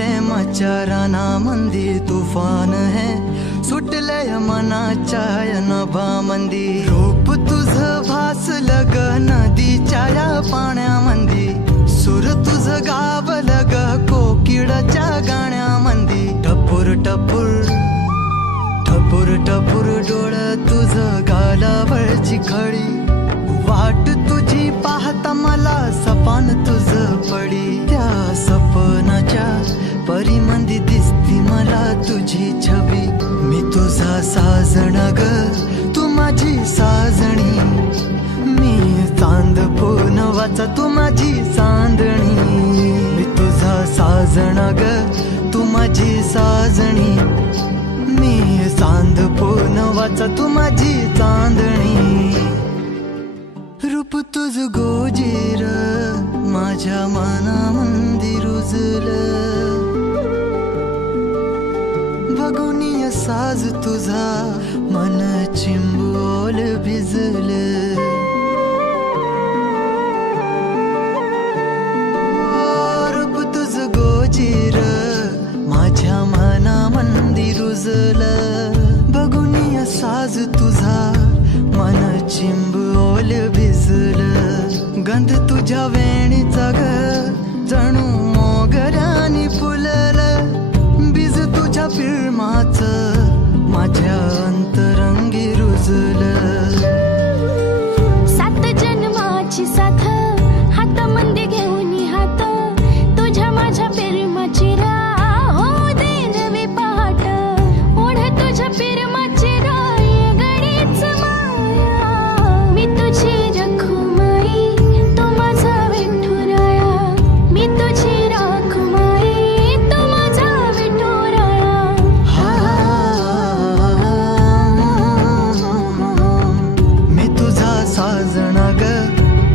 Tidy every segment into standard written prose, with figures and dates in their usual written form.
प्रेमाच्या रानामंदी तुफान है सुटलय मनाच्या नभामंदी रूप तुझं भासलं ग नदीच्या या पाण्यामंदी सुर तुझं गावलं ग कोकिळाच्या गाण्यामंदी टपूर टपूर टपूर टपूर डोळं तुझं गालावरची खळी वाट तुझी पाहता मला सपान तुझं पडी त्या सपनाच्या परीमंदी दिसती मला तुझी छबी मी तुझा साजणा ग तू माझी साजणी मी चांद पूनवाचा तू माझी चांदणी मी तुझा साजणा ग तू माझी साजणी मी चांद पूनवाचा तू माझी चांदणी रूप तुझ गोजीर माझ्या मनामंदी रुजलं बघुनिय साज तुझा मन चिंबोल भिजलं रूप तुझ गोजीर माझ्या मनामंदी रुजलं बघुनिय साज तुझा मन चिंबोल भिजलं गंध तुझ्या वेणीचा ग जणू मोगऱ्यानी फुललं बीज तुझ्या पिळमाचं माझ्या अंतरंगी रुजलं सात जन्माची साथ हातामंदी घेऊन हात तुझ्या माझ्या प्रेमाची राह हो दे नवी पहाट ओढ तुझ्या प्रेमाची राय गडीच माया मी तुझी रखुमाई तू माझा विठुराया मी तुझी रखुमाई तू माझा विठुराया मी तुझा साजणा ग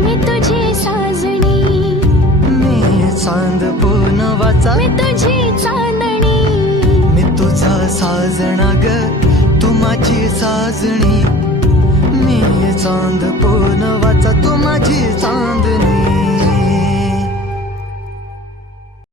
मी तुझी साजणी मी चांद पूनवाचा मी तुझी चांदणी मी तुझा साजणा ग तू माझी साजणी मी चांद पूनवाचा तू माझी चांदणी